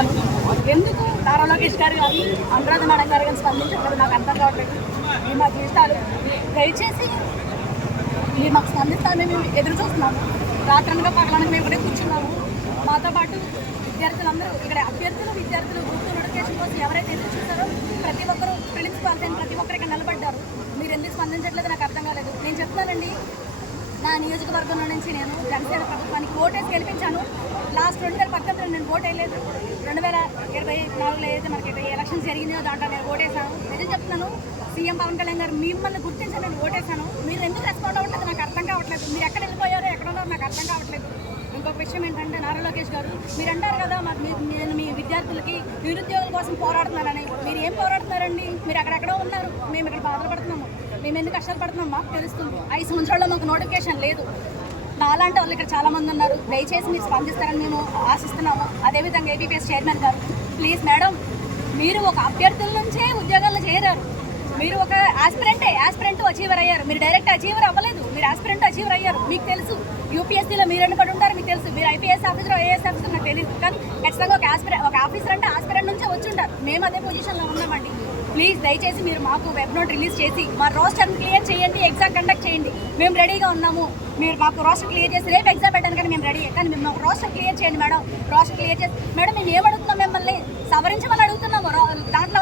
అడుగుతున్నాను, ఎందుకు నారా లోకేష్ గారు కానీ అనురాధ మేడం గారు కానీ స్పందించట్లేదు నాకు అర్థం కావట్లేదు. మీ మా జీవితాలు దయచేసి మీరు మాకు స్పందిస్తారని మేము ఎదురు చూస్తున్నాము. రాత్రనగా పగలనగా మేము ఇక్కడ కూర్చున్నాము. మాతో పాటు విద్యార్థులందరూ ఇక్కడ అభ్యర్థులు విద్యార్థులు గ్రూప్ నోటిఫికేషన్ కోసం ఎవరైతే ఎదురు చూస్తారో ప్రతి ఒక్కరు ప్రిలిమ్స్ క్వాలిఫైన్ ప్రతి ఒక్కరు ఇక్కడ నిలబడ్డారు. మీరు ఎందుకు స్పందించట్లేదు నాకు అర్థం కాలేదు. నేను చెప్తున్నానండి, నా నియోజకవర్గంలో నుంచి నేను జనసేన ప్రభుత్వానికి ఓటేసి గెలిపించాను. లాస్ట్ 2019 నేను ఓటు వేయలేదు. 2024లో ఏదైతే మనకి ఎలక్షన్స్ జరిగినాయో దాంట్లో నేను ఓటేసాను. నిజం చెప్తున్నాను, సీఎం పవన్ కళ్యాణ్ గారు మిమ్మల్ని గుర్తించి నేను ఓటేసాను. మీరు ఎందుకు రెస్పాండ్ అవ్వట్లేదు నాకు అర్థం కావట్లేదు. మీరు ఎక్కడ వెళ్ళిపోయారో ఎక్కడ ఉన్నారో నాకు అర్థం కావట్లేదు. ఇంకొక విషయం ఏంటంటే, నారా లోకేష్ గారు మీరు అంటారు కదా నేను మీ విద్యార్థులకి నిరుద్యోగుల కోసం పోరాడుతున్నానని. మీరు ఏం పోరాడుతున్నారండి? మీరు అక్కడెక్కడో ఉన్నారు, మేము ఇక్కడ బాధలు పడుతున్నాము. మేము ఎందుకు కష్టాలు పడుతున్నాం మాకు తెలుస్తుంది. 5 సంవత్సరాల్లో మాకు నోటిఫికేషన్ లేదు. నాలాంటి వాళ్ళు ఇక్కడ చాలామంది ఉన్నారు. దయచేసి మీరు స్పందిస్తారని మేము ఆశిస్తున్నాము. అదేవిధంగా ఏబీపీఎస్ చైర్మన్ గారు, ప్లీజ్ మేడం, మీరు ఒక అభ్యర్థుల నుంచే ఉద్యోగాల్లో చేరారు. మీరు ఒక ఆస్పిరెంట్ అచీవర్ అయ్యారు. మీరు డైరెక్ట్ అచీవర్ అవ్వలేదు, మీరు ఆస్పిరెంట్ అచీవర్ అయ్యారు. మీకు తెలుసు యూపీఎస్సీలో మీరు ఎన్నికడు ఉంటారు, మీకు తెలుసు. మీరు ఐపీఎస్ ఆఫీసర్ ఐఏఎస్ ఆఫీసర్ నాకు తెలియదు, కానీ ఖచ్చితంగా ఒక ఆఫీసర్ అంటే ఆస్పిరెంట్ నుంచే వచ్చి ఉంటారు. మేము అదే పొజిషన్లో ఉన్నామండి. ప్లీజ్ దయచేసి మీరు మాకు వెబ్ నోట్ రిలీజ్ చేసి మా రోస్టర్ని క్లియర్ చేయండి, ఎగ్జామ్ కండక్ట్ చేయండి. మేము రెడీగా ఉన్నాము. మీరు మాకు రోస్టర్ క్లియర్ చేసి రేపు ఎగ్జామ్ పెట్టాను కానీ మేము రెడీ. కానీ మేము మాకు రోస్టర్ క్లియర్ చేయండి మేడం. రోస్టర్ క్లియర్ చేసి మేడం మేము ఏమడుగుతున్నాం, మిమ్మల్ని సవరించమని అడుగుతున్నాము. దాంట్లో